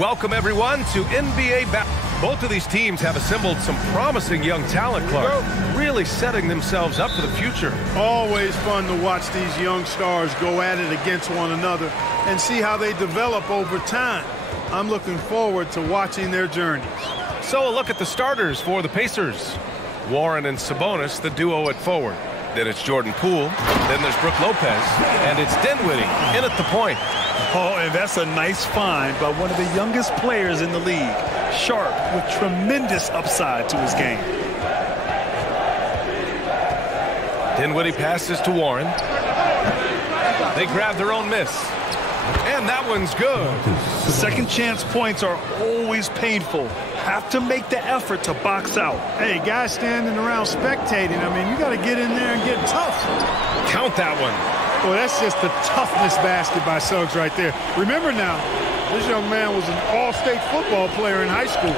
Welcome, everyone, to NBA basketball. Both of these teams have assembled some promising young talent, Clark, really setting themselves up for the future. Always fun to watch these young stars go at it against one another and see how they develop over time. I'm looking forward to watching their journeys. So a look at the starters for the Pacers. Warren and Sabonis, the duo at forward. Then it's Jordan Poole. Then there's Brook Lopez. And it's Dinwiddie in at the point. Oh, and that's a nice find by one of the youngest players in the league. Sharp with tremendous upside to his game. Dinwiddie passes to Warren. They grab their own miss. And that one's good. Second chance points are always painful. Have to make the effort to box out. Hey, guys standing around spectating, I mean, you got to get in there and get tough. Count that one. Well, that's just the toughness basket by Suggs right there. Remember now, this young man was an all-state football player in high school.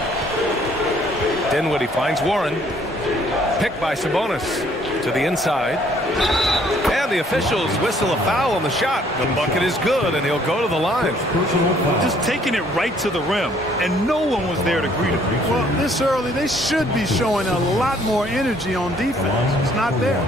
Dinwiddie finds Warren. Picked by Sabonis to the inside. And the officials whistle a foul on the shot. The bucket is good, and he'll go to the line. Just taking it right to the rim, and no one was there to greet him. Well, this early, they should be showing a lot more energy on defense. It's not there.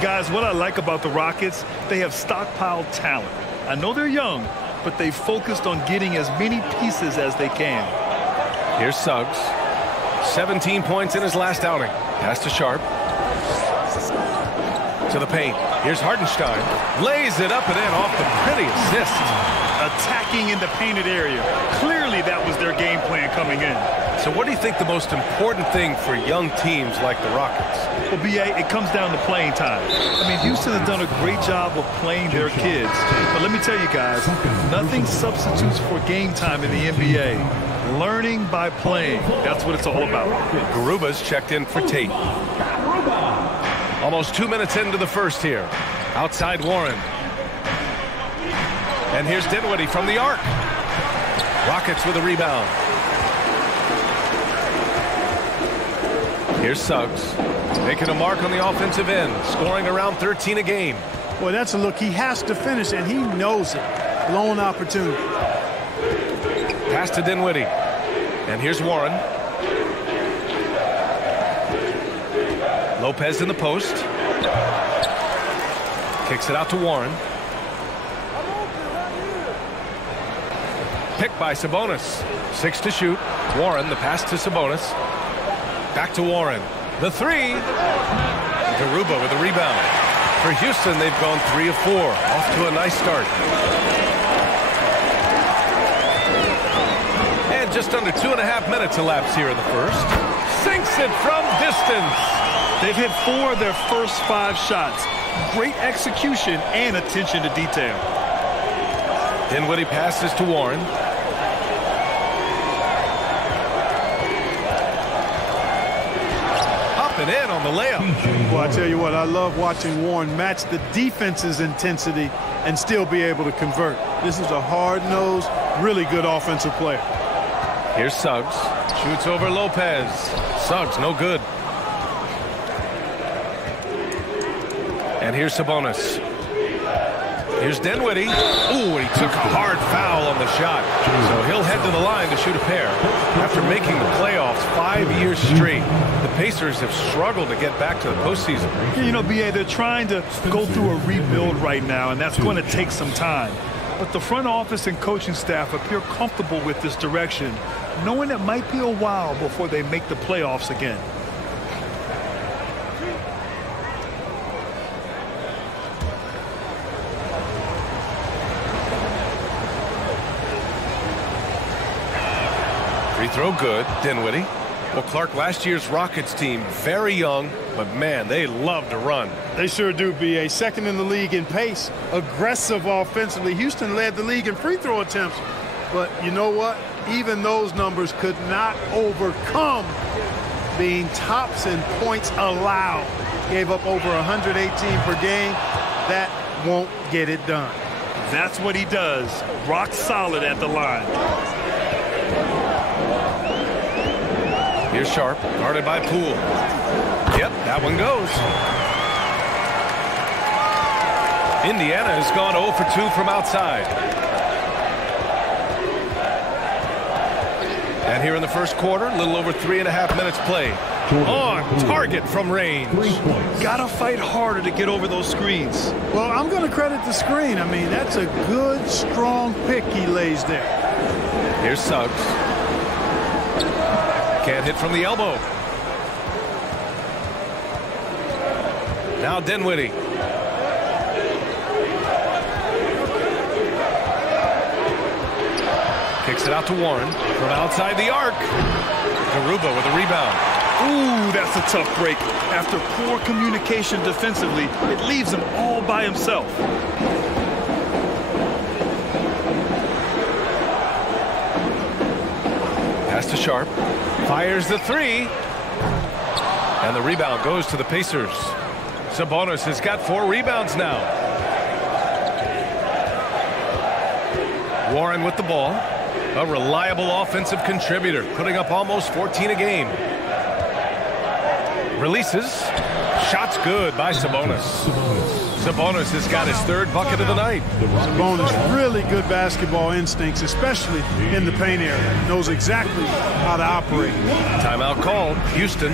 Guys, what I like about the Rockets, they have stockpiled talent. I know they're young, but they focused on getting as many pieces as they can. Here's Suggs. 17 points in his last outing. Pass to Sharp. To the paint. Here's Hartenstein. Lays it up and in off the pretty assist. Attacking in the painted area. Clearly that was their game plan coming in. So what do you think the most important thing for young teams like the Rockets? Well, B.A., it comes down to playing time. I mean, Houston has done a great job of playing their kids. But let me tell you guys, nothing substitutes for game time in the NBA. Learning by playing. That's what it's all about. Garuba's checked in for Tate. Almost 2 minutes into the first here. Outside Warren. And here's Dinwiddie from the arc. Rockets with a rebound. Here's Suggs. Making a mark on the offensive end. Scoring around 13 a game. Boy, that's a look he has to finish, and he knows it. Blown opportunity. Pass to Dinwiddie. And here's Warren. Lopez in the post. Kicks it out to Warren. Picked by Sabonis. 6 to shoot. Warren, the pass to Sabonis. Back to Warren. The three. Garuba with a rebound. For Houston, they've gone 3 of 4. Off to a nice start. And just under 2.5 minutes elapsed here in the first. Sinks it from distance. They've hit 4 of their first 5 shots. Great execution and attention to detail. Dinwiddie passes to Warren. Up and in on the layup. Well, I tell you what, I love watching Warren match the defense's intensity and still be able to convert. This is a hard-nosed, really good offensive player. Here's Suggs. Shoots over Lopez. Suggs, no good. And here's Sabonis. Here's Dinwiddie. Ooh, and he took a hard foul on the shot. So he'll head to the line to shoot a pair. After making the playoffs 5 years straight, the Pacers have struggled to get back to the postseason. You know, B.A., they're trying to go through a rebuild right now, and that's going to take some time. But the front office and coaching staff appear comfortable with this direction, knowing it might be a while before they make the playoffs again. Free throw good. Dinwiddie. Well, Clark, last year's Rockets team, very young, but man, they love to run. They sure do, B.A. Second in the league in pace. Aggressive offensively. Houston led the league in free throw attempts. But you know what? Even those numbers could not overcome being tops in points allowed. Gave up over 118 per game. That won't get it done. That's what he does. Rock solid at the line. Here's Sharp, guarded by Poole. Yep, that one goes. Indiana has gone 0 for 2 from outside. And here in the first quarter, a little over 3.5 minutes played. On target from range. Gotta fight harder to get over those screens. Well, I'm going to credit the screen. I mean, that's a good, strong pick he lays there. Here's Suggs. Can't hit from the elbow. Now Dinwiddie. Kicks it out to Warren from outside the arc. Garuba with a rebound. Ooh, that's a tough break. After poor communication defensively, it leaves him all by himself. Pass to Sharp. Fires the three. And the rebound goes to the Pacers. Sabonis has got 4 rebounds now. Warren with the ball. A reliable offensive contributor, putting up almost 14 a game. Releases. Shots good by Sabonis. Sabonis has got his 3rd bucket of the night. Sabonis, really good basketball instincts, especially in the paint area. Knows exactly how to operate. Timeout called. Houston.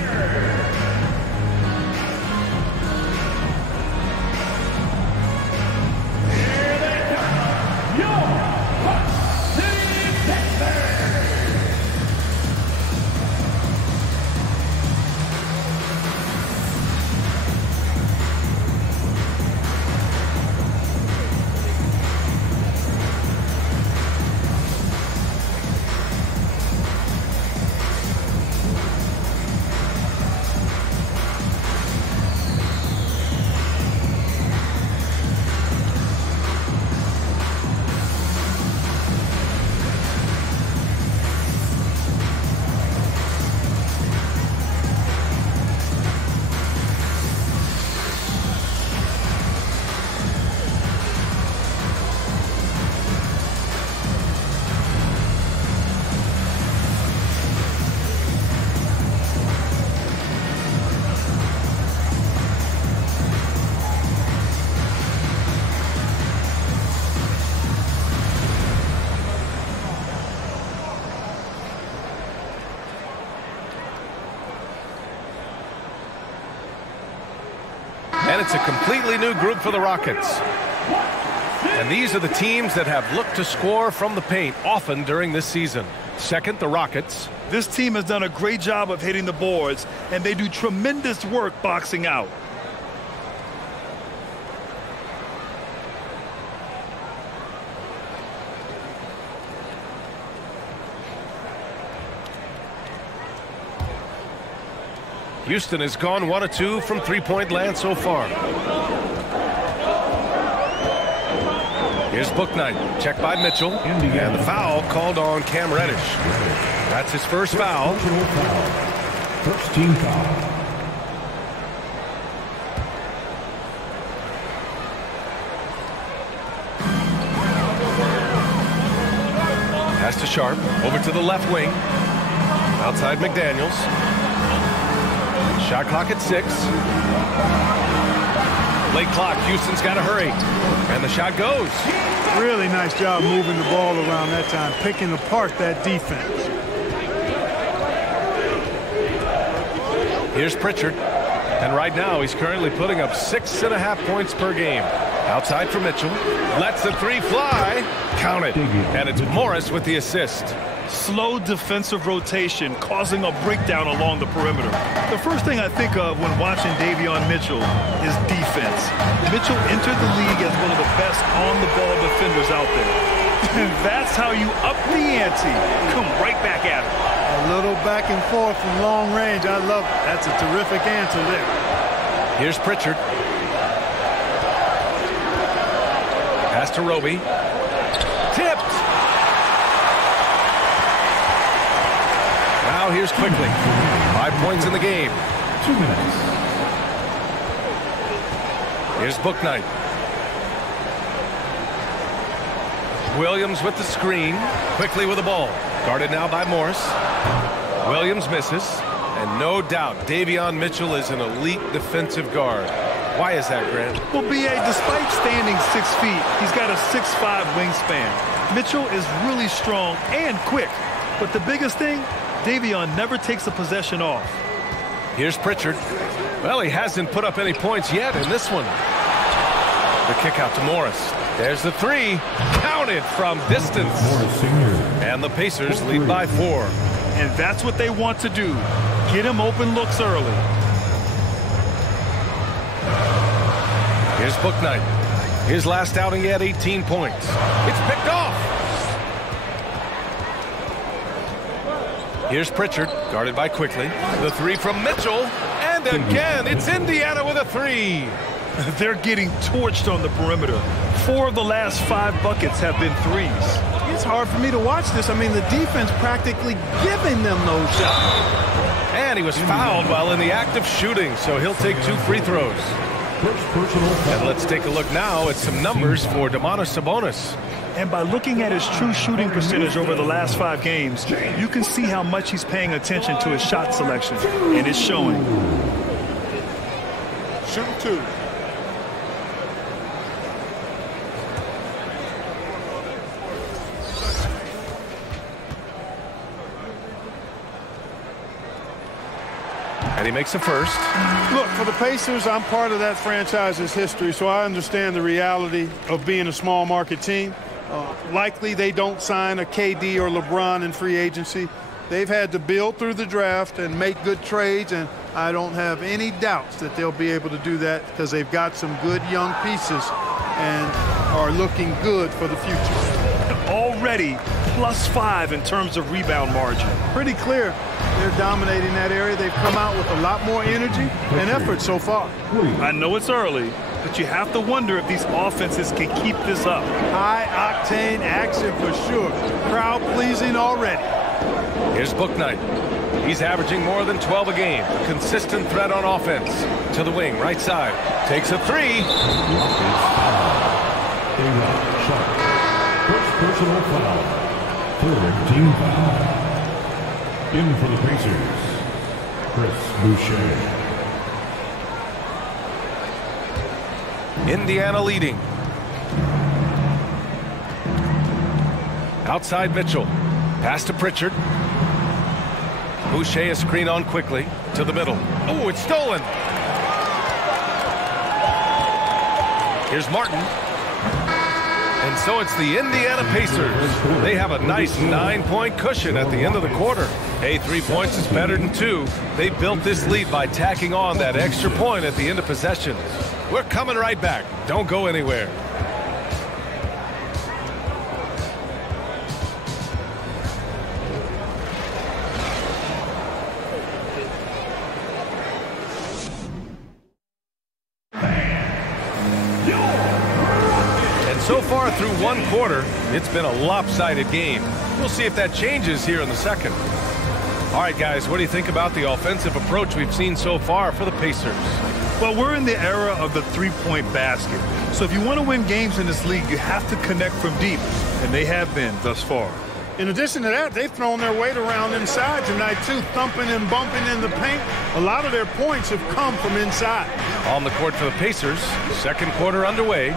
And it's a completely new group for the Rockets. And these are the teams that have looked to score from the paint often during this season. Second, the Rockets. This team has done a great job of hitting the boards, and they do tremendous work boxing out. Houston has gone 1 of 2 from three-point land so far. Here's Bouknight, checked by Mitchell, and the foul called on Cam Reddish. That's his first foul. First team foul. Pass to Sharp, over to the left wing. Outside McDaniels. Shot clock at 6. Late clock. Houston's got to hurry. And the shot goes. Really nice job moving the ball around that time, picking apart that defense. Here's Pritchard. And right now he's currently putting up 6.5 points per game. Outside for Mitchell. Lets the three fly. Counted. And it's Morris with the assist. Slow defensive rotation causing a breakdown along the perimeter. The first thing I think of when watching Davion Mitchell is defense. Mitchell entered the league as one of the best on-the-ball defenders out there. And that's how you up the ante. Come right back at him. A little back and forth from long range. I love it. That's a terrific answer there. Here's Pritchard. Pass to Roby. Tipped. Now here's Quickly. 5 points in the game. 2 minutes. Here's Bouknight. Williams with the screen. Quickly with the ball. Guarded now by Morris. Williams misses. And no doubt, Davion Mitchell is an elite defensive guard. Why is that, Grant? Well, B.A., despite standing 6 feet, he's got a 6'5" wingspan. Mitchell is really strong and quick. But the biggest thing, Davion never takes a possession off. Here's Pritchard. Well, he hasn't put up any points yet in this one. The kick out to Morris. There's the three. Counted from distance. And the Pacers lead by 4. And that's what they want to do. Get him open looks early. Here's Bouknight. His last outing, he had 18 points. It's picked off. Here's Pritchard, guarded by Quickly. The three from Mitchell. And again, it's Indiana with a three. They're getting torched on the perimeter. 4 of the last 5 buckets have been threes. It's hard for me to watch this. I mean, the defense practically giving them those shots. And he was fouled while in the act of shooting, so he'll take 2 free throws. And let's take a look now at some numbers for Domantas Sabonis. And by looking at his true shooting percentage over the last 5 games, you can see how much he's paying attention to his shot selection. And it's showing. Shoot 2. And he makes the first. Look, for the Pacers, I'm part of that franchise's history, so I understand the reality of being a small market team. Likely they don't sign a KD or LeBron in free agency. They've had to build through the draft and make good trades, and I don't have any doubts that they'll be able to do that because they've got some good young pieces and are looking good for the future. Already +5 in terms of rebound margin. Pretty clear they're dominating that area. They've come out with a lot more energy and effort so far. I know it's early, but you have to wonder if these offenses can keep this up. High-octane action for sure. Crowd-pleasing already. Here's Bouknight. He's averaging more than 12 a game. A consistent threat on offense. To the wing, right side. Takes a three. First personal foul. 3rd team foul. In for the Pacers, Chris Boucher. Indiana leading. Outside Mitchell. Pass to Pritchard. Boucher is screened on Quickly. To the middle. Oh, it's stolen. Here's Martin. And so it's the Indiana Pacers. They have a nice 9-point cushion at the end of the quarter. Hey, 3 points is better than 2. They built this lead by tacking on that extra point at the end of possessions. We're coming right back. Don't go anywhere. So far through 1 quarter, it's been a lopsided game. We'll see if that changes here in the second. All right, guys, what do you think about the offensive approach we've seen so far for the Pacers? Well, we're in the era of the 3-point basket. So if you want to win games in this league, you have to connect from deep, and they have been thus far. In addition to that, they've thrown their weight around inside tonight, too, thumping and bumping in the paint. A lot of their points have come from inside. On the court for the Pacers, second quarter underway.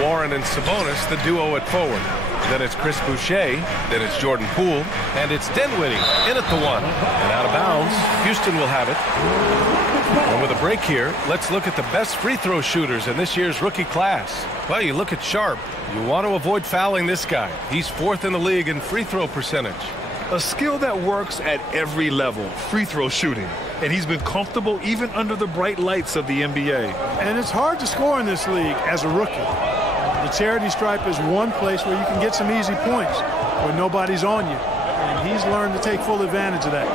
Warren and Sabonis, the duo at forward. Then it's Chris Boucher, then it's Jordan Poole, and it's Dinwiddie in at the 1. And out of bounds, Houston will have it. And with a break here, let's look at the best free throw shooters in this year's rookie class. Well, you look at Sharp. You want to avoid fouling this guy. He's 4th in the league in free throw percentage. A skill that works at every level, free throw shooting. And he's been comfortable even under the bright lights of the NBA. And it's hard to score in this league as a rookie. The charity stripe is one place where you can get some easy points where nobody's on you. And he's learned to take full advantage of that.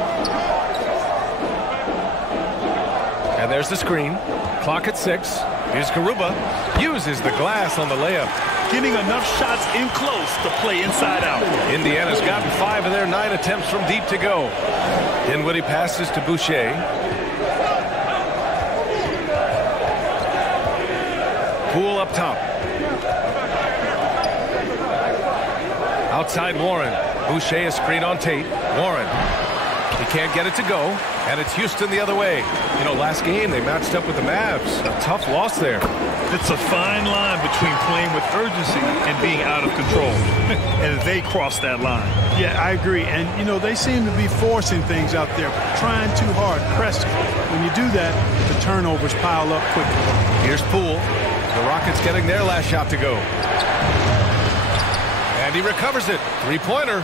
And there's the screen. Clock at 6. Here's Garuba. Uses the glass on the layup. Getting enough shots in close to play inside out. Indiana's gotten 5 of their 9 attempts from deep to go. Dinwiddie passes to Boucher. Poole up top. Outside Warren. Boucher is screened on Tate. Warren. He can't get it to go. And it's Houston the other way. You know, last game they matched up with the Mavs. A tough loss there. It's a fine line between playing with urgency and being out of control. And they crossed that line. Yeah, I agree. And, you know, they seem to be forcing things out there, trying too hard, pressing. When you do that, the turnovers pile up quickly. Here's Poole. The Rockets getting their last shot to go. And he recovers it. Three-pointer.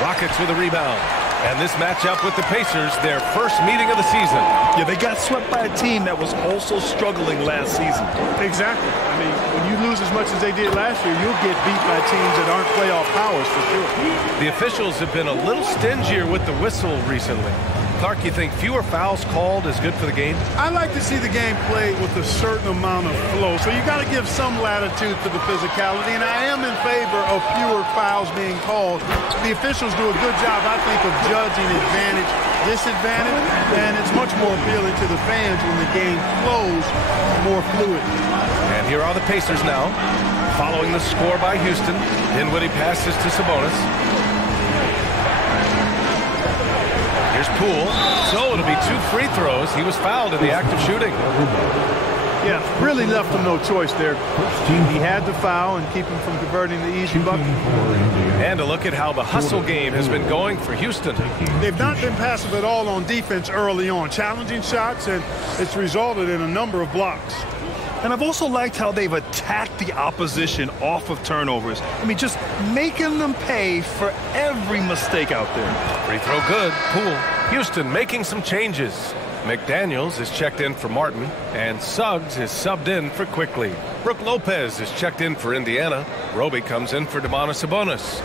Rockets with a rebound. And this matchup with the Pacers, their first meeting of the season. Yeah, they got swept by a team that was also struggling last season. Exactly. I mean, when you lose as much as they did last year, you'll get beat by teams that aren't playoff powers for sure. The officials have been a little stingier with the whistle recently. Clark, you think fewer fouls called is good for the game? I like to see the game played with a certain amount of flow, so you got to give some latitude to the physicality, and I am in favor of fewer fouls being called. The officials do a good job, I think, of judging advantage, disadvantage, and it's much more appealing to the fans when the game flows more fluid. And here are the Pacers now, following the score by Houston. Dinwiddie passes to Sabonis. Here's Poole. So it'll be 2 free throws. He was fouled in the act of shooting. Yeah, really left him no choice there. He had to foul and keep him from converting the easy bucket. And a look at how the hustle game has been going for Houston. They've not been passive at all on defense early on. Challenging shots, and it's resulted in a number of blocks. And I've also liked how they've attacked the opposition off of turnovers. I mean, just making them pay for every mistake out there. Free throw good. Poole. Houston making some changes. McDaniels is checked in for Martin, and Suggs is subbed in for Quickly. Brook Lopez is checked in for Indiana. Roby comes in for Domantas Sabonis.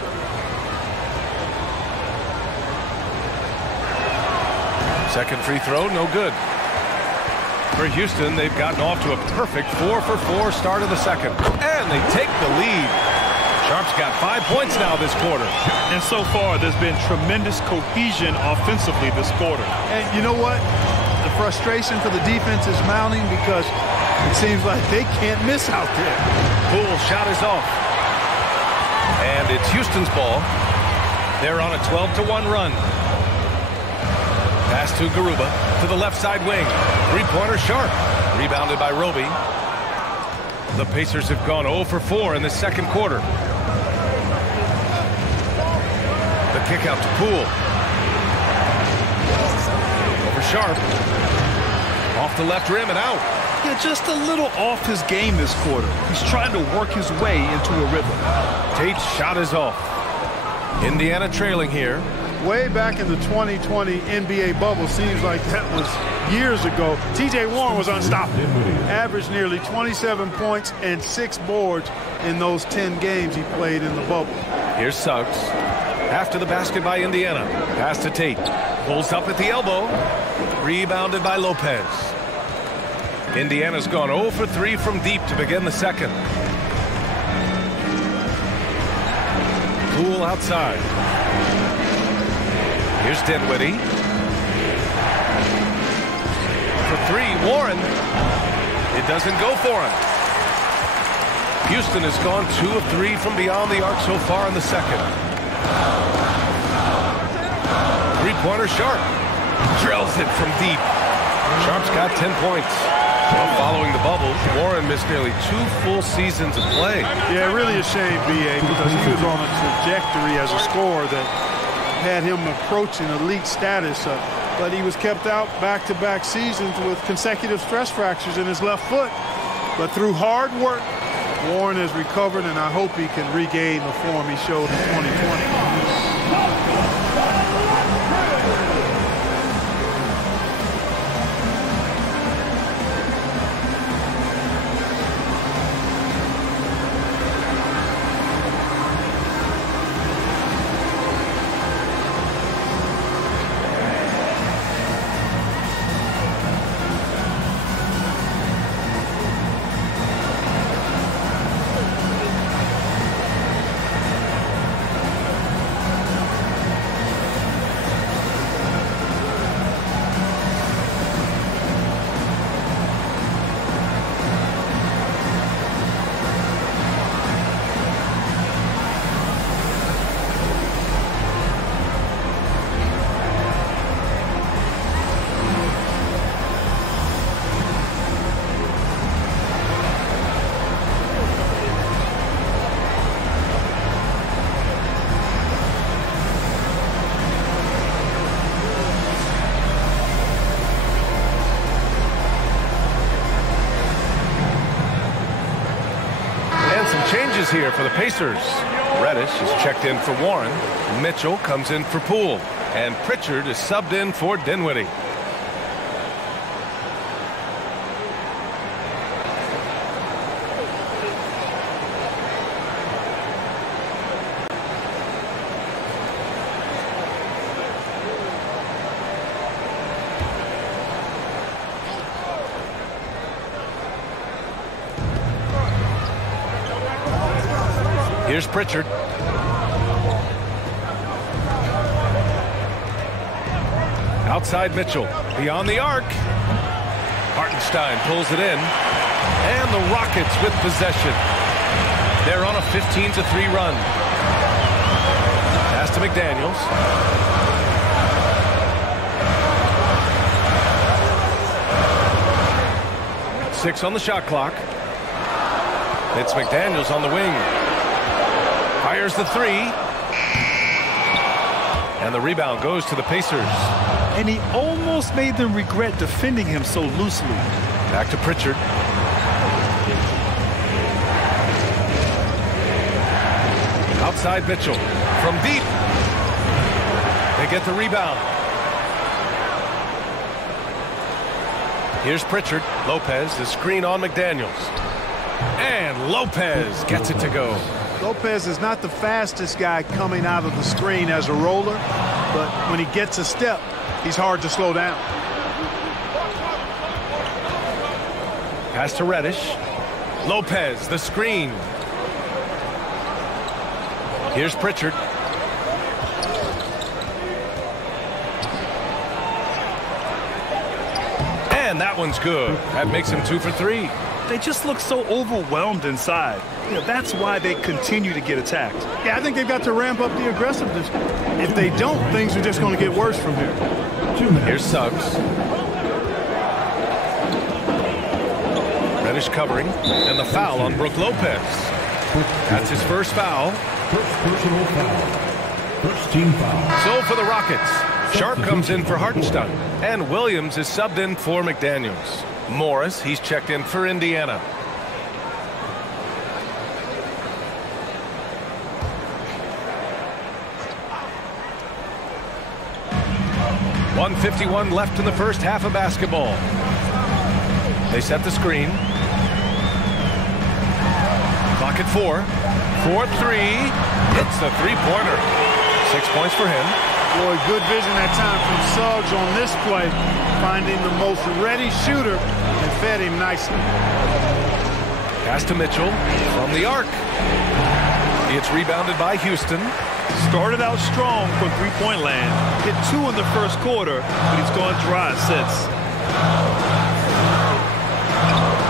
Second free throw, no good. For Houston, they've gotten off to a perfect 4-for-4 start of the second. And they take the lead. Sharp's got 5 points now this quarter. And so far, there's been tremendous cohesion offensively this quarter. And you know what? The frustration for the defense is mounting because it seems like they can't miss out there. Poole shot is off. And it's Houston's ball. They're on a 12-1 run. Pass to Garuba to the left side wing. Three-pointer Sharp. Rebounded by Roby. The Pacers have gone 0 for 4 in the second quarter. The kick out to Poole. Over Sharp. Off the left rim and out. Yeah, just a little off his game this quarter. He's trying to work his way into a rhythm. Tate's shot is off. Indiana trailing here. Way back in the 2020 NBA bubble, seems like that was years ago. T.J. Warren was unstoppable. Averaged nearly 27 points and 6 boards in those 10 games he played in the bubble. Here's Suggs. After the basket by Indiana. Pass to Tate. Pulls up at the elbow. Rebounded by Lopez. Indiana's gone 0 for 3 from deep to begin the second. Poole outside. Here's Dinwiddie. For 3, Warren. It doesn't go for him. Houston has gone 2 of 3 from beyond the arc so far in the second. Three-pointer Sharp. Drills it from deep. Sharp's got 10 points. Well, following the bubble, Warren missed nearly 2 full seasons of play. Yeah, really a shame, B.A., because he was on a trajectory as a scorer that had him approaching elite status, but he was kept out back-to-back seasons with consecutive stress fractures in his left foot. But through hard work, Warren has recovered, and I hope he can regain the form he showed in 2020. Changes here for the Pacers. Reddish is checked in for Warren. Mitchell comes in for Poole. And Pritchard is subbed in for Dinwiddie. Here's Pritchard. Outside Mitchell. Beyond the arc. Hartenstein pulls it in. And the Rockets with possession. They're on a 15-3 run. Pass to McDaniels. Six on the shot clock. It's McDaniels on the wing. Fires the three. And the rebound goes to the Pacers. And he almost made them regret defending him so loosely. Back to Pritchard. Outside Mitchell. From deep. They get the rebound. Here's Pritchard. Lopez, the screen on McDaniels. And Lopez gets it to go. Lopez is not the fastest guy coming out of the screen as a roller, but when he gets a step, he's hard to slow down. Pass to Reddish. Lopez, the screen. Here's Pritchard. And that one's good. That makes him 2 for 3. They just look so overwhelmed inside. You know, that's why they continue to get attacked. Yeah, I think they've got to ramp up the aggressiveness. If they don't, things are just going to get worse from here. Here's Suggs. Reddish covering. And the foul on Brook Lopez. That's his first foul. First personal foul. First team foul. So for the Rockets, Sharp comes in for Hartenstein. And Williams is subbed in for McDaniels. Morris, he's checked in for Indiana. .151 left in the first half of basketball. They set the screen. Clock at 4. 4-3. Hits the three-pointer. 6 points for him. Boy, good vision that time from Suggs on this play, finding the most ready shooter and fed him nicely. Pass to Mitchell from the arc. It's rebounded by Houston. Started out strong from three-point land. Hit 2 in the first quarter, but he's gone dry since.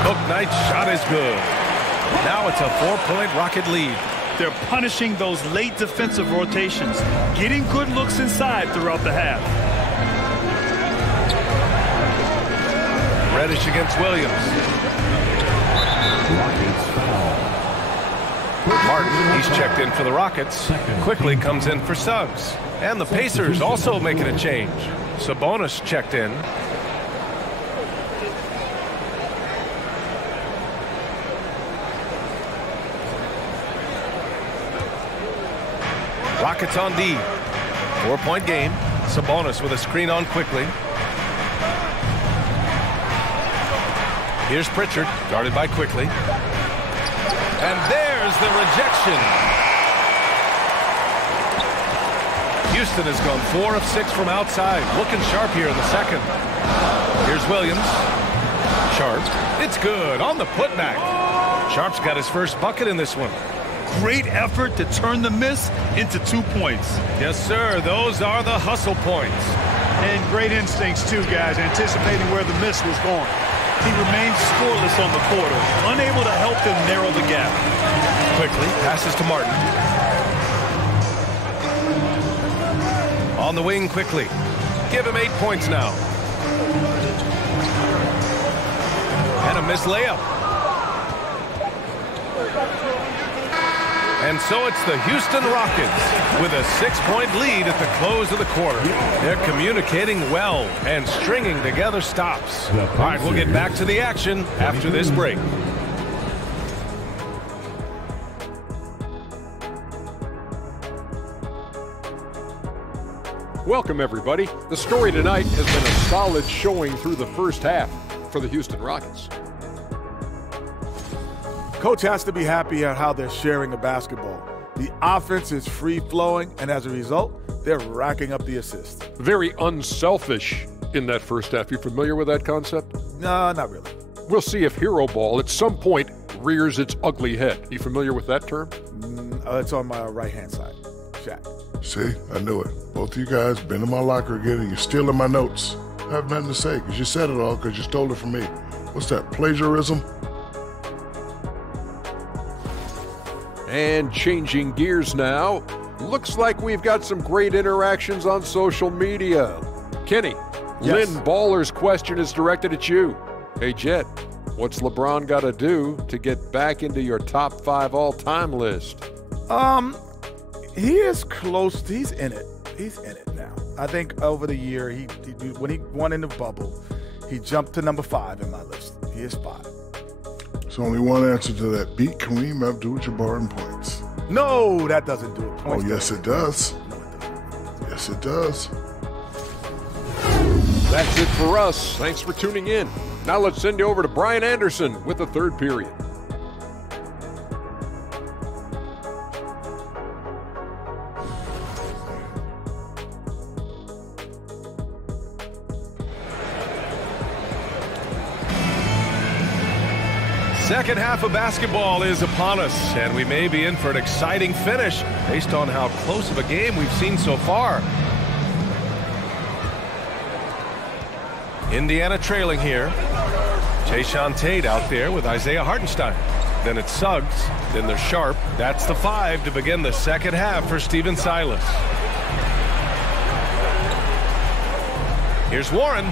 Bouknight's shot is good. Now it's a 4-point Rocket lead. They're punishing those late defensive rotations, getting good looks inside throughout the half. Reddish against Williams. Martin, he's checked in for the Rockets. Quickly comes in for Suggs. And the Pacers also making a change. Sabonis checked in. Rockets on D. 4-point game. Sabonis with a screen on quickly. Here's Pritchard, guarded by Quickly. And there's the rejection. Houston has gone 4 of 6 from outside. Looking sharp here in the second. Here's Williams. Sharp. It's good on the putback. Sharp's got his first bucket in this one. Great effort to turn the miss into 2 points. Yes, sir. Those are the hustle points. And great instincts, too, guys, anticipating where the miss was going. He remains scoreless on the quarter, unable to help them narrow the gap. Quickly passes to Martin. On the wing quickly. Give him 8 points now. And a missed layup. And so it's the Houston Rockets with a 6-point lead at the close of the quarter. They're communicating well and stringing together stops. All right, we'll get back to the action after this break. Welcome, everybody. The story tonight has been a solid showing through the first half for the Houston Rockets. Coach has to be happy at how they're sharing the basketball. The offense is free-flowing, and as a result, they're racking up the assists. Very unselfish in that first half. You familiar with that concept? No, not really. We'll see if hero ball at some point rears its ugly head. You familiar with that term? It's on my right-hand side. Shaq. See, I knew it. Both of you guys been in my locker again and you're stealing my notes. I have nothing to say because you said it all because you stole it from me. What's that, plagiarism? And changing gears now, looks like we've got some great interactions on social media. Kenny, Yes. Lynn Baller's question is directed at you. Hey, Jet, what's LeBron got to do to get back into your top 5 all-time list? He is close. He's in it. He's in it now. I think over the year, when he won in the bubble, he jumped to number 5 in my list. He is 5. There's only one answer to that. Beat Kareem Abdul-Jabbar in points. No, that doesn't do it. Points Oh, yes, it does. No, it doesn't. Yes, it does. That's it for us. Thanks for tuning in. Now let's send you over to Brian Anderson with the third period. Second half of basketball is upon us, and we may be in for an exciting finish based on how close of a game we've seen so far. Indiana trailing here. Jayshawn Tate out there with Isaiah Hartenstein. Then it's Suggs. Then there's Sharp. That's the 5 to begin the second half for Stephen Silas. Here's Warren.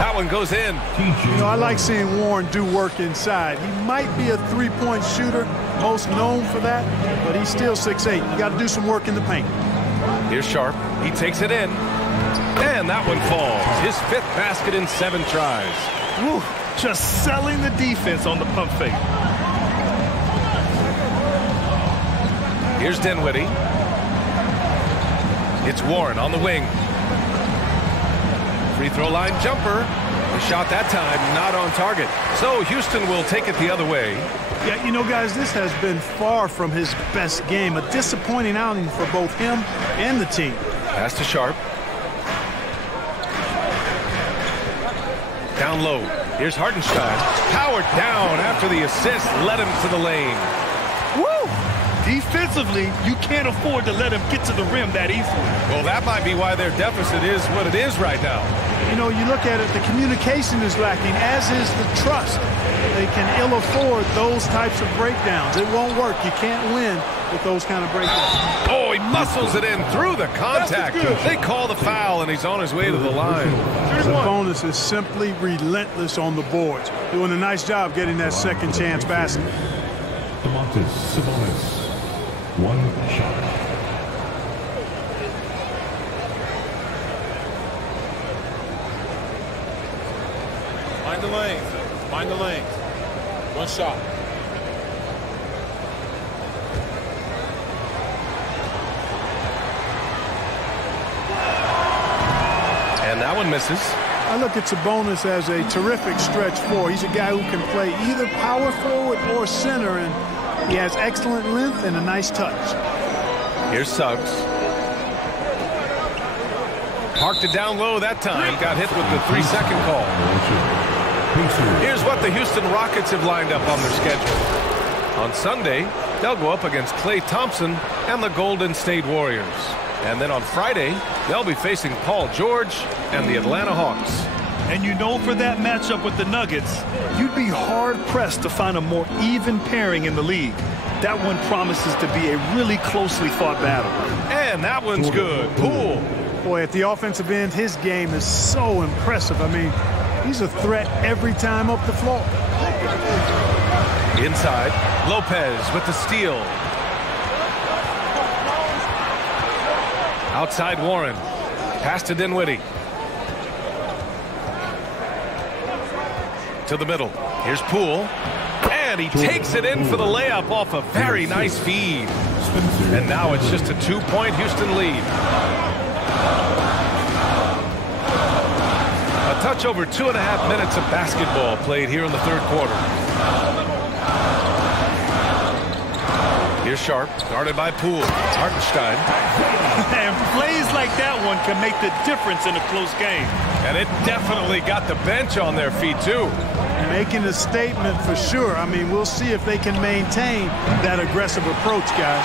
That one goes in. You know, I like seeing Warren do work inside. He might be a three-point shooter, most known for that, but he's still 6'8". You got to do some work in the paint. Here's Sharp. He takes it in. And that one falls. His 5th basket in 7 tries. Woo, just selling the defense on the pump fake. Here's Dinwiddie. It's Warren on the wing. Free throw line jumper. The shot that time not on target. So Houston will take it the other way. Yeah, you know, guys, this has been far from his best game. A disappointing outing for both him and the team. Pass to Sharp. Down low. Here's Hartenstein. Powered down after the assist. Led him to the lane. Woo! Defensively, you can't afford to let him get to the rim that easily. Well, that might be why their deficit is what it is right now. You know, you look at it, the communication is lacking, as is the trust. They can ill afford those types of breakdowns. It won't work. You can't win with those kind of breakdowns. Oh, he muscles it in through the contact. They call the foul, and he's on his way to the line. Sabonis is simply relentless on the boards, doing a nice job getting that second chance basket. Domantas Sabonis. 1 shot. Mind the lanes. Mind the lanes. 1 shot. And that one misses. I look at Sabonis as a terrific stretch 4. He's a guy who can play either power forward or center, and he has excellent length and a nice touch. Here's Suggs. Parked it down low that time. Got hit with the 3-second call. Here's what the Houston Rockets have lined up on their schedule. On Sunday, they'll go up against Klay Thompson and the Golden State Warriors. And then on Friday, they'll be facing Paul George and the Atlanta Hawks. And you know, for that matchup with the Nuggets, you'd be hard-pressed to find a more even pairing in the league. That one promises to be a really closely fought battle. And that one's good. Poole. Boy, at the offensive end, his game is so impressive. I mean, he's a threat every time up the floor. Inside, Lopez with the steal. Outside Warren. Pass to Dinwiddie. To the middle. Here's Poole. And he takes it in for the layup off a very nice feed. And now it's just a 2-point Houston lead. much over 2.5 minutes of basketball played here in the third quarter. Here's Sharp, guarded by Poole. Hartenstein. And plays like that one can make the difference in a close game. And it definitely got the bench on their feet, too. Making a statement for sure. I mean, we'll see if they can maintain that aggressive approach, guys.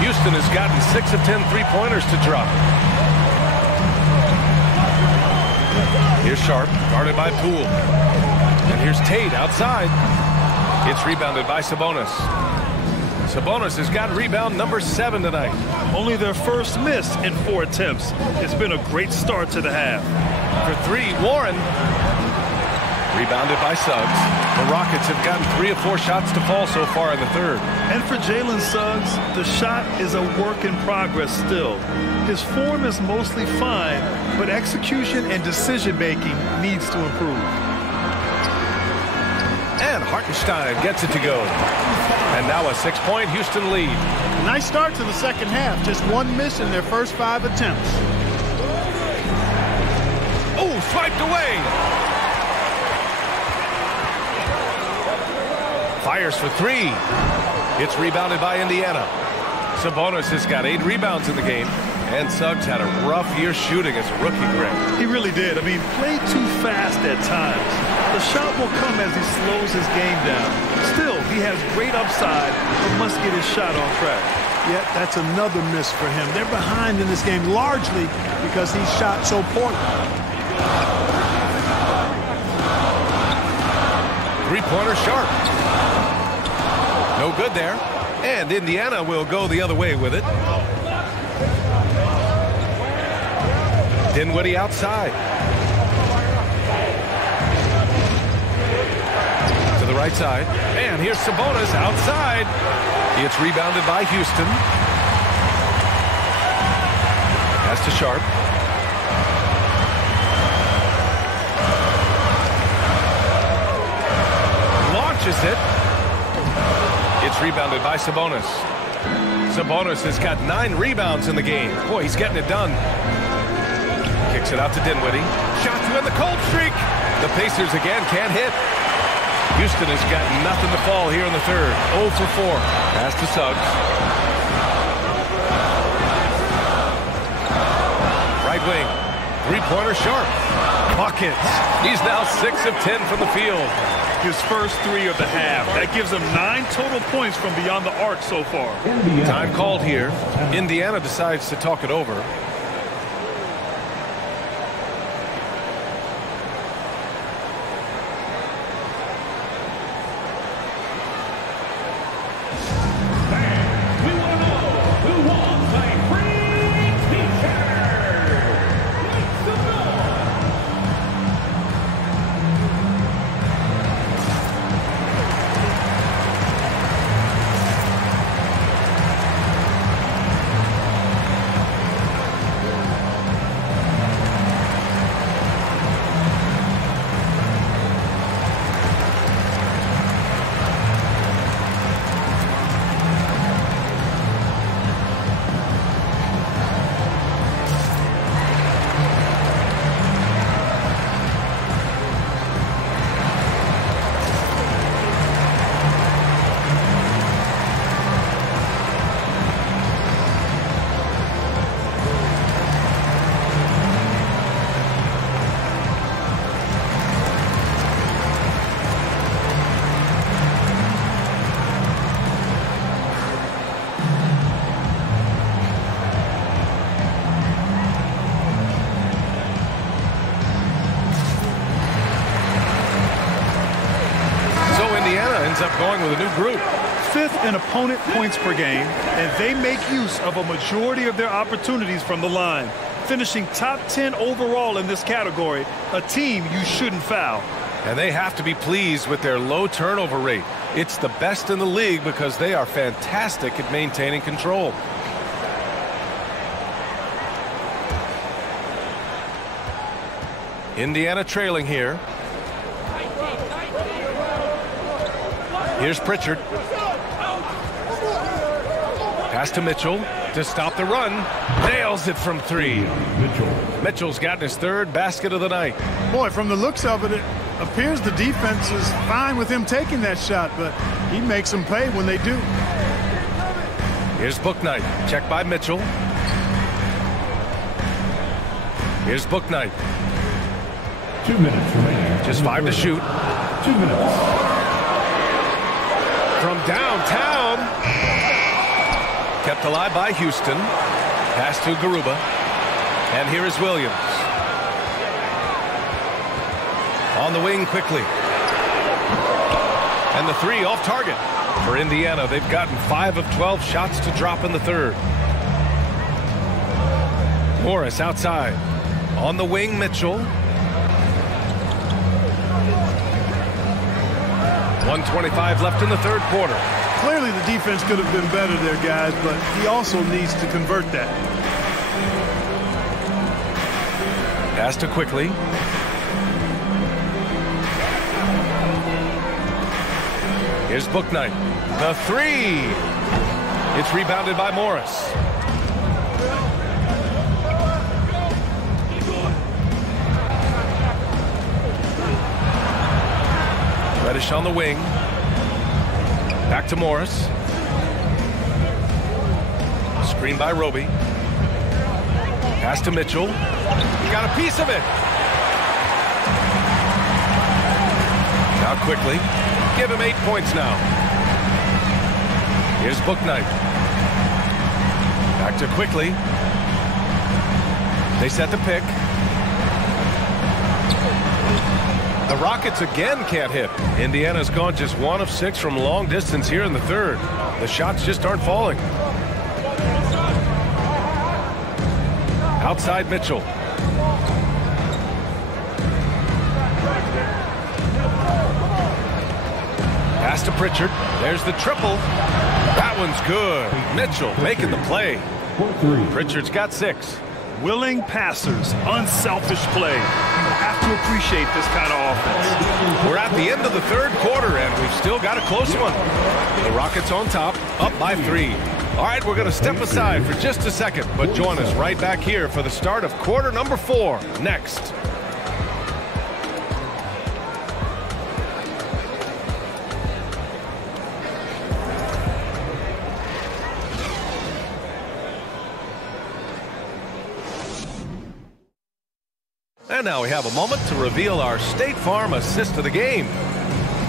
Houston has gotten 6 of 10 three-pointers to drop. Here's Sharp, guarded by Poole. And here's Tate outside. It's rebounded by Sabonis. Sabonis has got rebound number 7 tonight. Only their first miss in 4 attempts. It's been a great start to the half. For 3, Warren. Rebounded by Suggs. The Rockets have gotten 3 of 4 shots to fall so far in the third. And for Jalen Suggs, the shot is a work in progress still. His form is mostly fine, but execution and decision-making needs to improve. And Hartenstein gets it to go. And now a 6-point Houston lead. Nice start to the second half. Just 1 miss in their first 5 attempts. Oh, swiped away. Fires for 3. It's rebounded by Indiana. Sabonis has got 8 rebounds in the game. And Suggs had a rough year shooting as a rookie, Greg. He really did. I mean, played too fast at times. The shot will come as he slows his game down. Still, he has great upside, but must get his shot on track. Yet that's another miss for him. They're behind in this game largely because he shot so poorly. Three-pointer Sharp. No good there. And Indiana will go the other way with it. Dinwiddie outside. To the right side. And here's Sabonis outside. It's rebounded by Houston. Pass to Sharp. Launches it. It's rebounded by Sabonis. Sabonis has got 9 rebounds in the game. Boy, he's getting it done. Kicks it out to Dinwiddie. Shot to end the cold streak. The Pacers again can't hit. Houston has got nothing to fall here in the third. 0 for 4. Pass to Suggs. Right wing. Three-pointer Sharp. Buckets. He's now 6 of 10 from the field. His first 3 of the half. That gives him 9 total points from beyond the arc so far. Time called here. Indiana decides to talk it over. Up going with a new group. 5th in opponent points per game, and they make use of a majority of their opportunities from the line, finishing top 10 overall in this category, a team you shouldn't foul. And they have to be pleased with their low turnover rate. It's the best in the league because they are fantastic at maintaining control. Indiana trailing here. Here's Pritchard. Pass to Mitchell. to stop the run. Nails it from 3. Mitchell's gotten his 3rd basket of the night. Boy, from the looks of it, it appears the defense is fine with him taking that shot, but he makes them pay when they do. Here's Bouknight. Check by Mitchell. Here's Bouknight. 2 minutes remaining. Just 5 to shoot. 2 minutes. From downtown. Kept alive by Houston. Pass to Garuba. And here is Williams. On the wing quickly. And the 3 off target. For Indiana, they've gotten 5 of 12 shots to drop in the 3rd. Morris outside. On the wing, Mitchell. 1:25 left in the 3rd quarter. Clearly the defense could have been better there, guys, but he also needs to convert that. Pass to quickly. Here's Bouknight. The 3. It's rebounded by Morris. Reddish on the wing. Back to Morris. Screen by Roby. Pass to Mitchell. Got a piece of it. Now quickly. Give him 8 points now. Here's Bouknight. Back to quickly. They set the pick. The Rockets again can't hit. Indiana's gone just 1 of 6 from long distance here in the 3rd. The shots just aren't falling. Outside Mitchell. Pass to Pritchard. There's the triple. That one's good. Mitchell making the play. Pritchard's got 6. Willing passers, unselfish play. You have to appreciate this kind of offense. We're at the end of the 3rd quarter, and we've still got a close one. The Rockets on top, up by 3. All right, we're going to step aside for just a second, but join us right back here for the start of quarter number 4 next. And now we have a moment to reveal our State Farm assist of the game.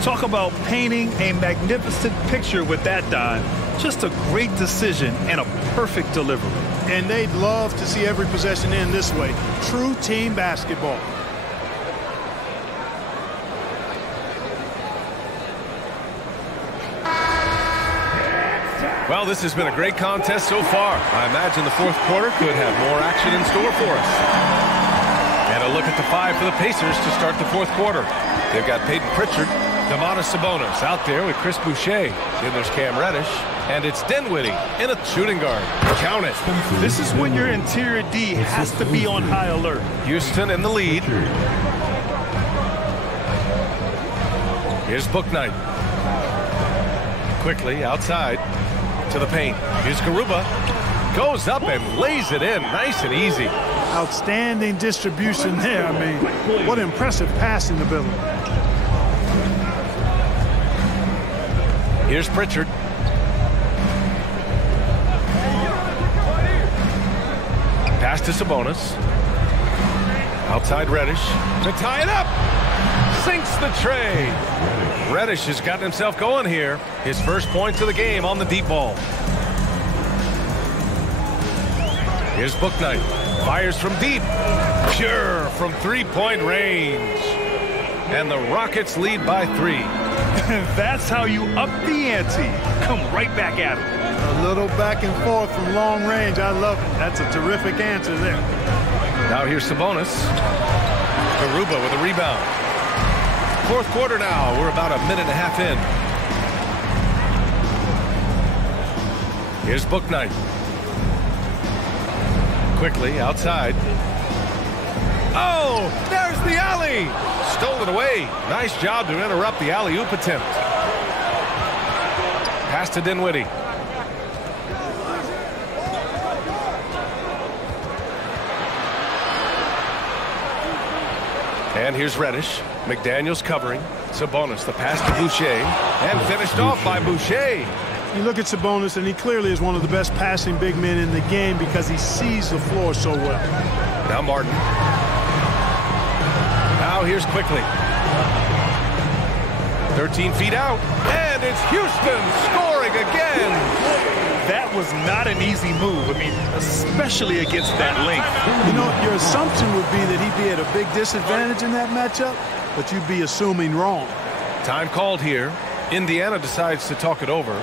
Talk about painting a magnificent picture with that dime. Just a great decision and a perfect delivery. And they'd love to see every possession end this way. True team basketball. Well, this has been a great contest so far. I imagine the 4th quarter could have more action in store for us. And a look at the 5 for the Pacers to start the 4th quarter. They've got Peyton Pritchard, Domantas Sabonis out there with Chris Boucher. Then there's Cam Reddish, and it's Dinwiddie in a shooting guard. Count it. This is when your interior D has to be on high alert. Houston in the lead. Here's Bouknight. Quickly outside to the paint. Here's Garuba. Goes up and lays it in. Nice and easy. Outstanding distribution there. I mean, what impressive passing ability. Here's Pritchard. Pass to Sabonis. Outside Reddish. To tie it up. Sinks the tray. Reddish has gotten himself going here. His first points of the game on the deep ball. Here's Bouknight. Fires from deep. Pure from three-point range. And the Rockets lead by 3. That's how you up the ante. Come right back at it. A little back and forth from long range. I love it. That's a terrific answer there. Now here's Sabonis. Garuba with a rebound. 4th quarter now. We're about a minute and a half in. Here's Bouknight. Quickly outside. Oh, there's the alley. Stolen away. Nice job to interrupt the alley-oop attempt. Pass to Dinwiddie. And here's Reddish. McDaniels covering. Sabonis, the pass to Boucher. And finished off by Boucher. You look at Sabonis, and he clearly is one of the best passing big men in the game because he sees the floor so well. Now Martin. Now here's Quickly. 13 feet out. And it's Houston scoring again. That was not an easy move. I mean, especially against that length. You know, your assumption would be that he'd be at a big disadvantage in that matchup, but you'd be assuming wrong. Time called here. Indiana decides to talk it over.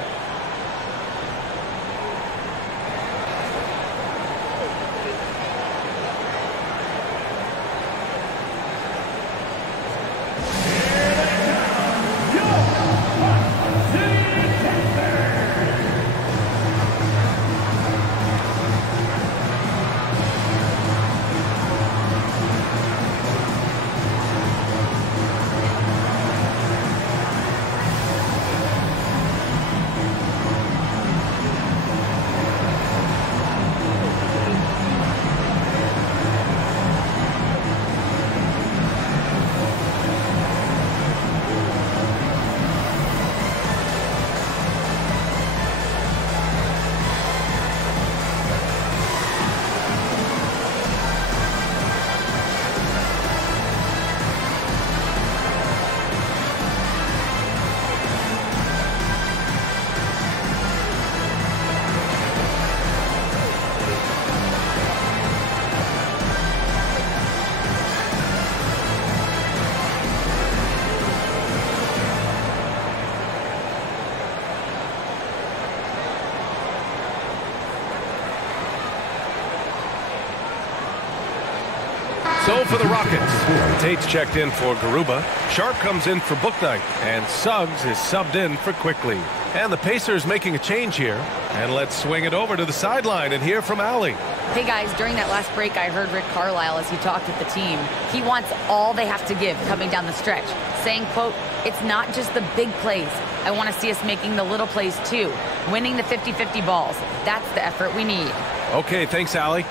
So for the Rockets, Tate's checked in for Garuba. Sharp comes in for Bouknight. And Suggs is subbed in for Quickly. And the Pacers making a change here. And let's swing it over to the sideline and hear from Allie. Hey guys, during that last break, I heard Rick Carlisle as he talked with the team. He wants all they have to give coming down the stretch, saying, quote, "It's not just the big plays. I want to see us making the little plays too, winning the 50-50 balls. That's the effort we need." Okay, thanks, Allie.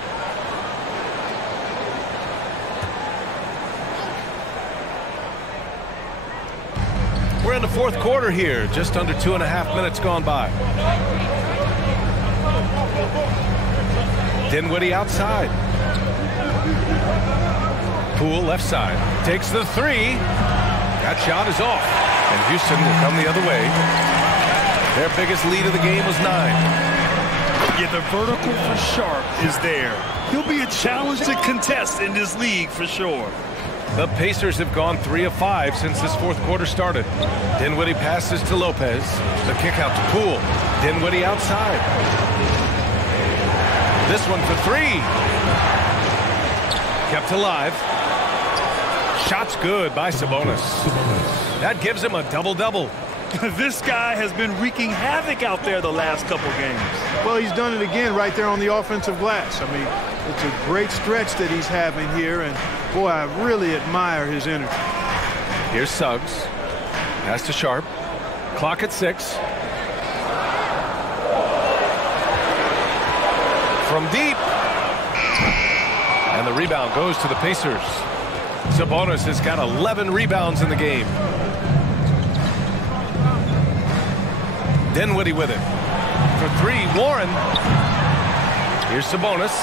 We're in the fourth quarter here, just under 2.5 minutes gone by. Dinwiddie outside. Poole left side. Takes the three. That shot is off. And Houston will come the other way. Their biggest lead of the game was 9. Yeah, the vertical for Sharp is there. He'll be a challenge to contest in this league for sure. The Pacers have gone 3 of 5 since this fourth quarter started. Dinwiddie passes to Lopez. The kick out to Poole. Dinwiddie outside. This one for 3. Kept alive. Shot's good by Sabonis. That gives him a double-double. This guy has been wreaking havoc out there the last couple games. Well, he's done it again right there on the offensive glass. I mean, it's a great stretch that he's having here, and boy, I really admire his energy. Here's Suggs. Pass to Sharp. Clock at 6. From deep. And the rebound goes to the Pacers. Sabonis has got 11 rebounds in the game. Dinwiddie with it. For 3, Warren. Here's Sabonis.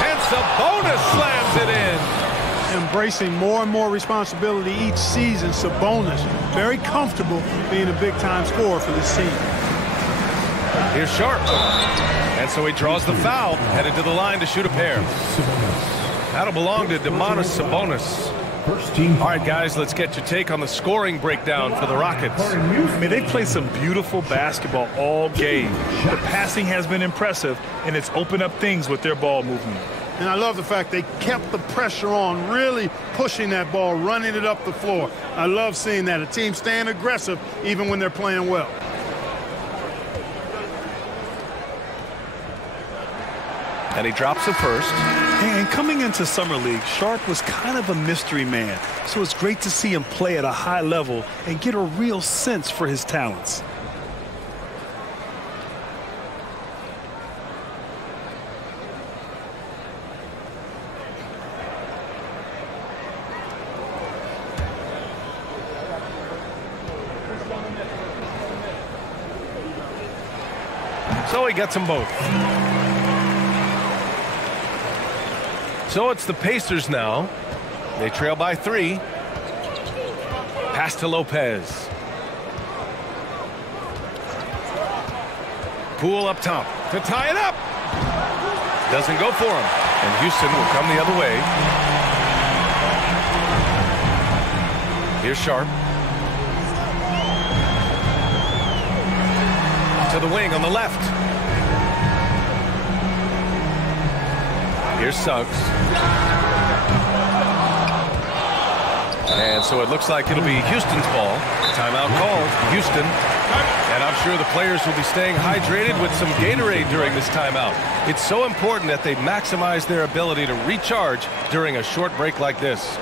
And Sabonis slams it in. Embracing more and more responsibility each season, Sabonis very comfortable being a big-time scorer for this team. Here's Sharp. And so he draws the foul, headed to the line to shoot a pair. That'll belong to Domantas Sabonis. All right, guys, let's get your take on the scoring breakdown for the Rockets. I mean, they played some beautiful basketball all game. The passing has been impressive, and it's opened up things with their ball movement. And I love the fact they kept the pressure on, really pushing that ball, running it up the floor. I love seeing that, a team staying aggressive even when they're playing well. And he drops it first. And coming into Summer League, Sharp was kind of a mystery man. So it's great to see him play at a high level and get a real sense for his talents. So he gets them both. So it's the Pacers now. They trail by 3. Pass to Lopez. Poole up top to tie it up. Doesn't go for him. And Houston will come the other way. Here's Sharp. To the wing on the left. Here's Suggs. And so it looks like it'll be Houston's ball. Timeout called. Houston. And I'm sure the players will be staying hydrated with some Gatorade during this timeout. It's so important that they maximize their ability to recharge during a short break like this.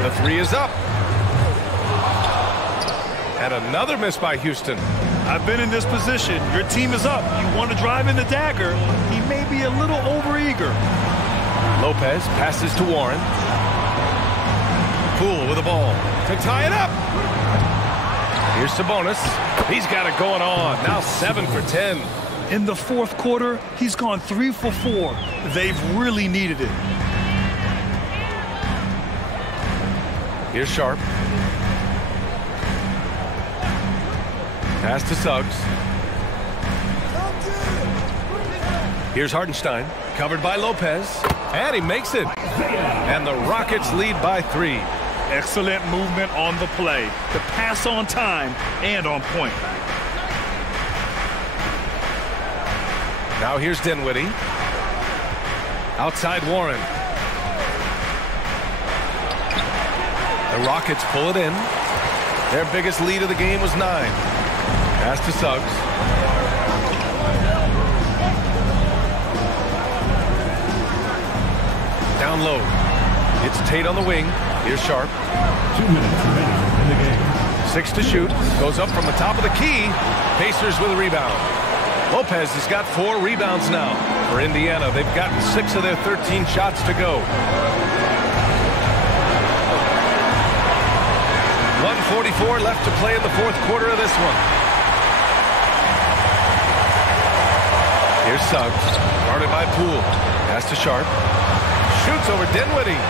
The 3 is up. And another miss by Houston. I've been in this position. Your team is up. You want to drive in the dagger. He may be a little overeager. Lopez passes to Warren. Poole with the ball to tie it up. Here's Sabonis. He's got it going on. Now 7 for 10. In the fourth quarter, he's gone 3 for 4. They've really needed it. Here's Sharp. Pass to Suggs. Here's Hartenstein. Covered by Lopez. And he makes it. And the Rockets lead by 3. Excellent movement on the play. The pass on time and on point. Now here's Dinwiddie. Outside Warren. The Rockets pull it in. Their biggest lead of the game was 9. Pass to Suggs. Down low. It's Tate on the wing. Here's Sharp. 2 minutes remaining in the game. 6 to shoot. Goes up from the top of the key. Pacers with a rebound. Lopez has got 4 rebounds now for Indiana. They've gotten 6 of their 13 shots to go. 1:44 left to play in the fourth quarter of this one. Here's Suggs, guarded by Poole. Pass to Sharp. Shoots over Dinwiddie.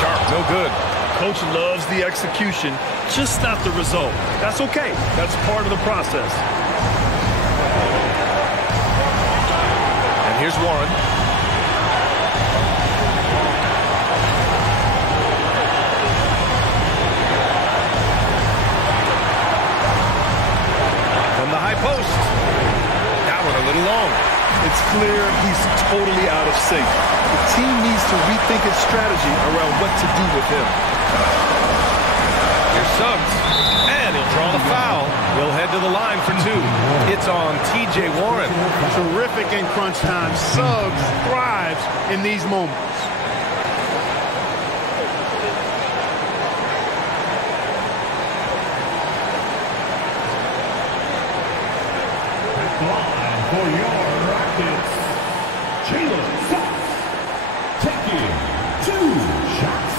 Sharp, no good. Coach loves the execution, just not the result. That's okay. That's part of the process. And here's Warren. From the high post. little long. It's clear he's totally out of sync. The team needs to rethink its strategy around what to do with him. Here's Suggs, and he'll draw the foul. He'll head to the line for 2. It's on T.J. Warren. Terrific in crunch time. Suggs thrives in these moments. For your Rockets, Jalen Suggs taking 2 shots.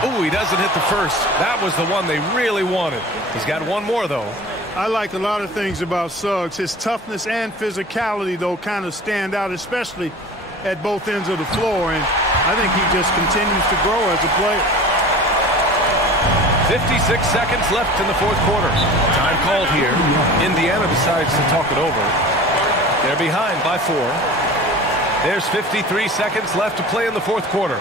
Oh, he doesn't hit the first. That was the one they really wanted. He's got one more, though. I like a lot of things about Suggs. His toughness and physicality, though, kind of stand out, especially at both ends of the floor. And I think he just continues to grow as a player. 56 seconds left in the fourth quarter. Time called here. Indiana decides to talk it over. They're behind by 4. There's 53 seconds left to play in the fourth quarter.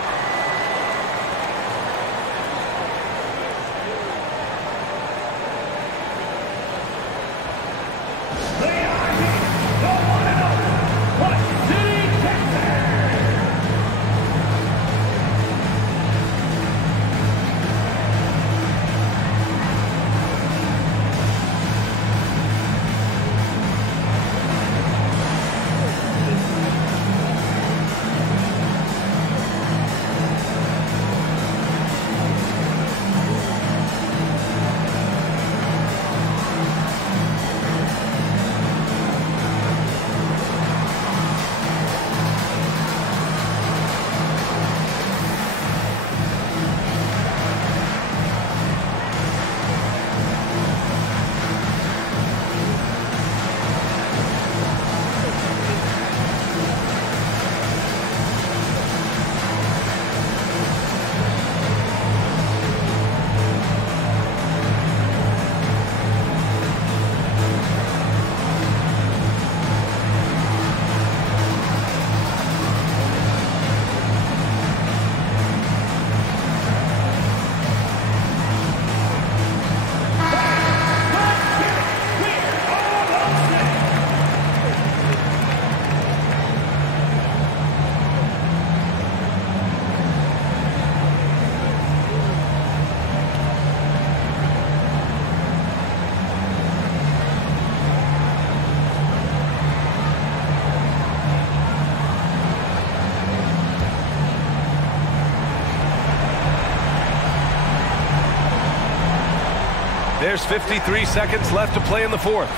There's 53 seconds left to play in the fourth.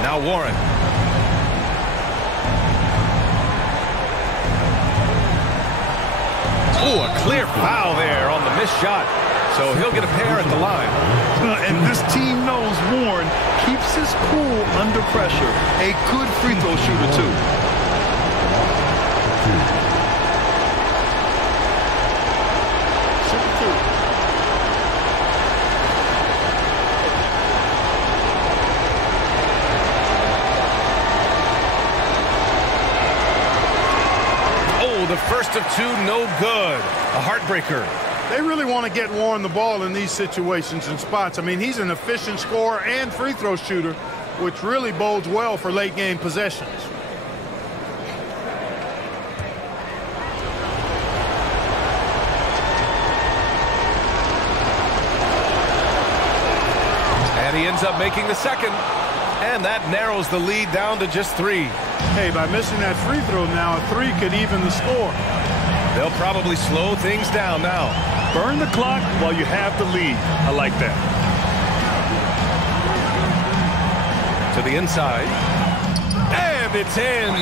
Now Warren. Oh, a clear foul there on the missed shot. So he'll get a pair at the line. And this team knows Warren keeps his cool under pressure. A good free throw shooter, too. The first of 2, no good. A heartbreaker. They really want to get Warren the ball in these situations and spots. I mean, he's an efficient scorer and free throw shooter, which really bodes well for late game possessions. And he ends up making the second. And that narrows the lead down to just 3. Hey, by missing that free throw now, a 3 could even the score. They'll probably slow things down now. Burn the clock while you have the lead. I like that. To the inside. And it's in.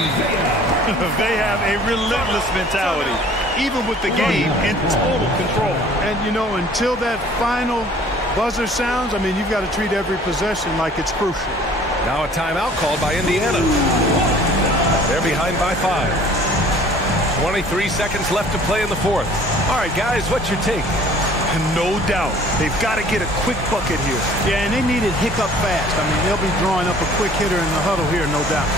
They have a relentless mentality, even with the game in total control. And, you know, until that final buzzer sounds, I mean, you've got to treat every possession like it's crucial. Now a timeout called by Indiana. They're behind by 5. 23 seconds left to play in the fourth. All right, guys, what's your take? No doubt. They've got to get a quick bucket here. Yeah, and they need it hiccup fast. I mean, they'll be drawing up a quick hitter in the huddle here, no doubt.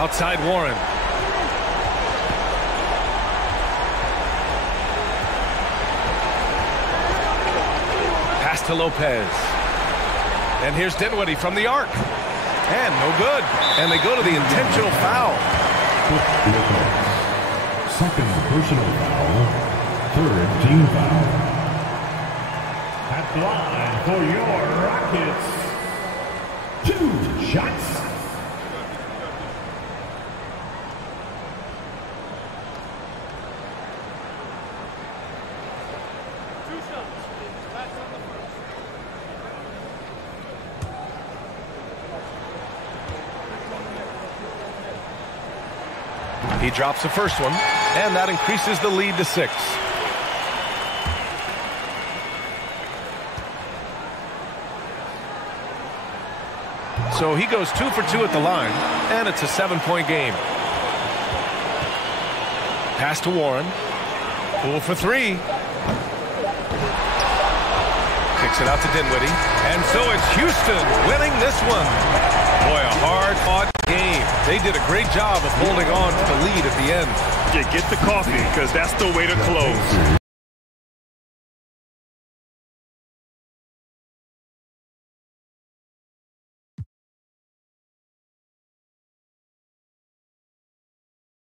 Outside Warren. Pass to Lopez. And here's Dinwiddie from the arc. And no good. And they go to the intentional foul. Second personal foul. Third team foul. At the line for your Rockets. 2 shots. He drops the first one, and that increases the lead to 6. So he goes 2 for 2 at the line, and it's a 7-point game. Pass to Warren. Poole for 3. Kicks it out to Dinwiddie. And so it's Houston winning this one. Boy, a hard-fought game. They did a great job of holding on to the lead at the end. Yeah, get the coffee, because that's the way to close.